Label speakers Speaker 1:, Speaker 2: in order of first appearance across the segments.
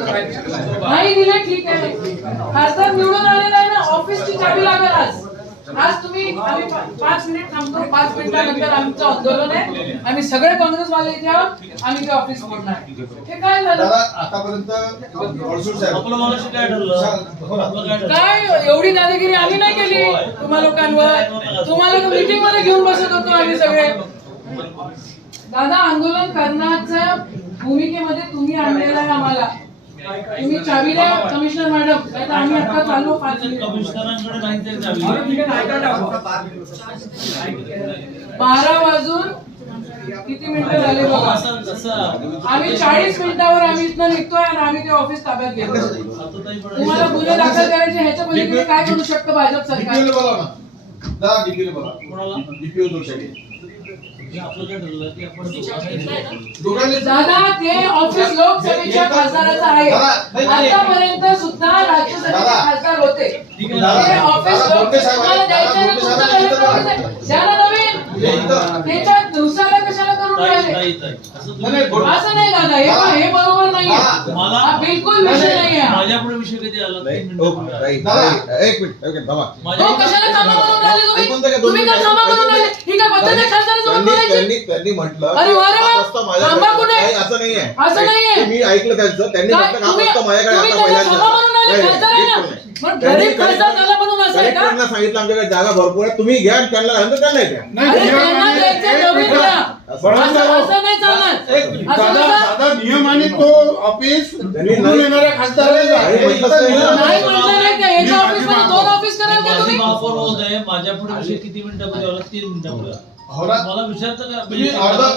Speaker 1: नाही दिले ठीक आहे. खासदार निवडून आलेला आहे ना ऑफिसची चावी लागेल आज. आज तुम्ही आम्ही पाच मिनिट थांबतो पाच मिनिटानंतर आमचं आंदोलन आहे. आम्ही सगळे काँग्रेसवाले इथे आहोत आम्ही ते ऑफिस फोडणार हे काय झालं?
Speaker 2: दादा आतापर्यंत हो
Speaker 3: काय
Speaker 1: एवढी दादागिरी आम्ही नाही केली. तुम्हा लोकांवर तुम्हाला मीटिंगमध्ये घेऊन बसत होतो आम्ही सगळे. दादा आंदोलन करण्याच्या भूमिकेमध्ये तुम्ही आणलेलं आहे आम्हाला. तुम्ही चावी द्या कमिशनर मॅडम नाही तर आम्ही आता चाललो पाच
Speaker 3: कमिशनरांकडे नाही तरी चावी.
Speaker 1: बारा वाजून किती मिनिटं झाले बघा? आम्ही चाळीस मिनिटावर आम्ही इथनं निघतोय आणि आम्ही ते ऑफिस ताब्यात घेतो तुम्हाला गुन्हे दाखल करायचे ह्याच्या पलीकडे काय करू शकतं भाजप सरकार?
Speaker 2: दादा
Speaker 3: हे
Speaker 1: ते ऑफिस लोकसभेच्या खासदाराचं आहे
Speaker 2: नाही, नाही.
Speaker 1: आतापर्यंत सुद्धा राज्यसभेचे. खासदार होते ते ऑफिस. द्यायचं तुमचं नवीन त्याच्या दिवसाला कशाला करून राहिले
Speaker 3: असं
Speaker 2: नाही, नाही,
Speaker 1: नाही दादा हे. हे बरोबर नाहीये
Speaker 2: दादा.
Speaker 3: मला-
Speaker 1: हा बिलकुल विषय नाहीये हा.
Speaker 3: माझ्या पुढे विषय कधी आला
Speaker 4: नाही, नाही. नाही, एक मिनिट एक मिनिट थांबा
Speaker 3: माझ्या
Speaker 1: हो कशाला कामं करून राहिले तुम्ही. कामं करून राहिले. ही काय पद्धत आहे
Speaker 4: त्यांनी
Speaker 1: बोलायची
Speaker 4: त्यांनी त्यांनी म्हटलं
Speaker 1: अरे वा रे वा.
Speaker 4: हा प्रस्ताव माझ्याकडे
Speaker 1: थांबा कुठे?
Speaker 4: नाही, असं नाहीये
Speaker 1: असं नाहीये.
Speaker 4: मी ऐकलं त्यांचं त्यांनी
Speaker 1: काय?
Speaker 4: म्हटलं का हा
Speaker 1: तुम्ही-
Speaker 4: प्रस्ताव माझ्याकडे
Speaker 1: तुम्ही
Speaker 4: आता
Speaker 1: त्याला
Speaker 4: पहिल्यांदा
Speaker 1: सभा म्हणून आले,
Speaker 4: नाही,
Speaker 1: खासदार आहे ना?
Speaker 4: बिलकुल नाही.
Speaker 1: मग
Speaker 4: त्यांनी
Speaker 1: गरीब खासदार झाला म्हणून असं आहे का?
Speaker 4: कलेक्टरला सांगितलं आमच्याकडे जागा भरपूर आहे तुम्ही घ्या आणि त्यांना नंतर त्यांना
Speaker 1: अरे त्यांना द्यायचं नवीन द्या.
Speaker 2: बळवंत
Speaker 1: असं
Speaker 2: राव.
Speaker 1: असं नाही चालणार
Speaker 2: एक मिनिट.
Speaker 1: असं
Speaker 5: दादा
Speaker 1: नका.
Speaker 5: दादा नियम आणि तो ऑफिस निवडून येणाऱ्या खासदाराला
Speaker 4: नाही,
Speaker 5: आहे.
Speaker 4: म्हटलं तर नाही.
Speaker 1: नाही म्हटलं नाही का एका
Speaker 5: मी
Speaker 1: ऑफिसमध्ये
Speaker 5: माझी
Speaker 1: दोन ऑफिस कराल का
Speaker 3: माझी
Speaker 1: तुम्ही
Speaker 3: महापौर महोदय माझ्या पुढे विषय किती मिनिटापूर्वी आला तीन
Speaker 2: हो ना.
Speaker 3: मला विचारतं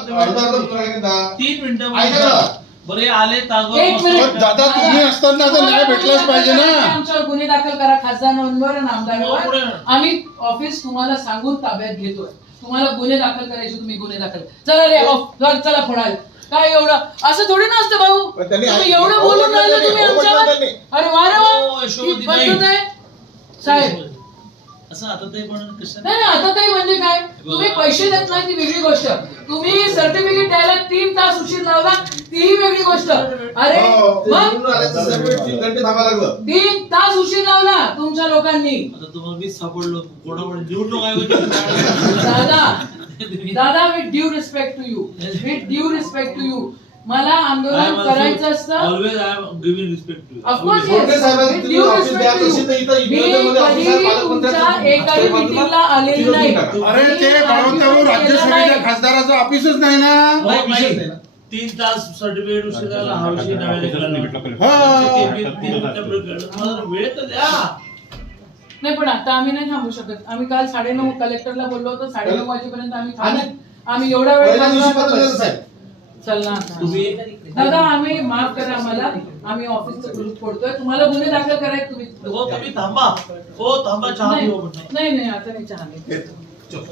Speaker 2: म्हणता?
Speaker 3: तीन मिनिटं
Speaker 2: ना.
Speaker 3: बरं हे आले
Speaker 5: दादा तुम्ही असताना आता न्याय भेटलाच पाहिजे ना.
Speaker 1: आमच्यावर गुन्हे दाखल करा आणि
Speaker 3: हो,
Speaker 1: आमदारांवर
Speaker 3: पुढे.
Speaker 1: आम्ही ऑफिस तुम्हाला सांगून ताब्यात घेतोय. तुम्हाला गुन्हे दाखल करायचे तुम्ही गुन्हे दाखल चला रे चल, चला फोडायला काय एवढं? असं थोडी नसतं भाऊ.
Speaker 4: पण त्यांनी
Speaker 1: तुम्ही
Speaker 4: ऐक-
Speaker 1: एवढं
Speaker 4: हो
Speaker 1: बोलून राहिले तुम्ही
Speaker 4: हो
Speaker 1: आमच्यावर. अरे वा रे
Speaker 3: हो,
Speaker 1: वा
Speaker 3: यशोमती
Speaker 1: ही
Speaker 3: ताई.
Speaker 1: पद्धत आहे. साहेब
Speaker 3: असं आता ते
Speaker 1: नाही नाही आता काही म्हणजे काय? तुम्ही पैसे देत नाही ती वेगळी गोष्ट. तुम्ही सर्टिफिकेट द्यायला तीन तास उशीर लावला तीही वेगळी गोष्ट. अरे
Speaker 2: हो,
Speaker 1: मग?
Speaker 2: तर सगळे तीन
Speaker 1: तास उशीर लावला तुमच्या लोकांनी.
Speaker 3: आता तुम्हाला मीच सापडलो कोणाकडे निवडणूक आयोग
Speaker 1: दादा दादा with due respect to you with due respect to you मला आंदोलन करायचं असतं.
Speaker 3: Always I am respect to
Speaker 1: of course मीटिंगला आलेली नाही.
Speaker 2: तुम्ही टाका.
Speaker 5: अरे ते बळवंतराव राज्यसभेच्या खासदाराचं ऑफिसच नाही ना.
Speaker 3: तीन तास सर्टिफिकेट उशीर झाला हा विषय
Speaker 5: हा.
Speaker 3: वेळ तर द्या.
Speaker 1: नाही पण आता आम्ही नाही थांबू शकत. आम्ही काल साडेनऊ कलेक्टरला बोललो होतो साडेनऊ वाजेपर्यंत आम्ही आम्ही एवढा वेळ दादा आम्ही माफ करा आम्हाला आम्ही ऑफिसचं ग्रुप फोडतोय. तुम्हाला गुन्हे दाखल करायचे तुम्ही.
Speaker 3: हो तुम्ही थांबा. हो थांबा चहा
Speaker 1: नाही नाही नाही, आता नाही चहा नाही
Speaker 2: चल.